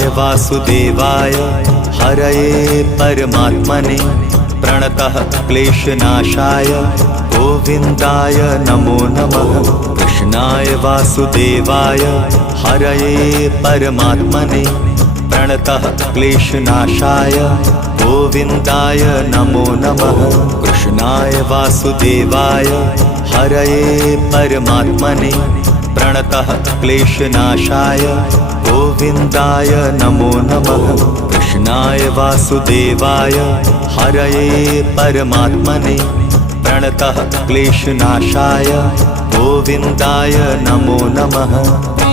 कृष्णाय वासुदेवाय हरये परमात्मने प्रणतः क्लेशनाशाय गोविन्दाय नमो नमः। कृष्णाय वासुदेवाय हरये परमात्मने प्रणतः क्लेशनाशाय गोविन्दाय नमो नमः। कृष्णाय वासुदेवाय हरये परमात्मने प्रणतः क्लेशनाशाय गोविन्दाय नमो नमः। कृष्णाय वासुदेवाय हरये परमात्मने प्रणतः क्लेशनाशाय गोविन्दाय नमो नमः।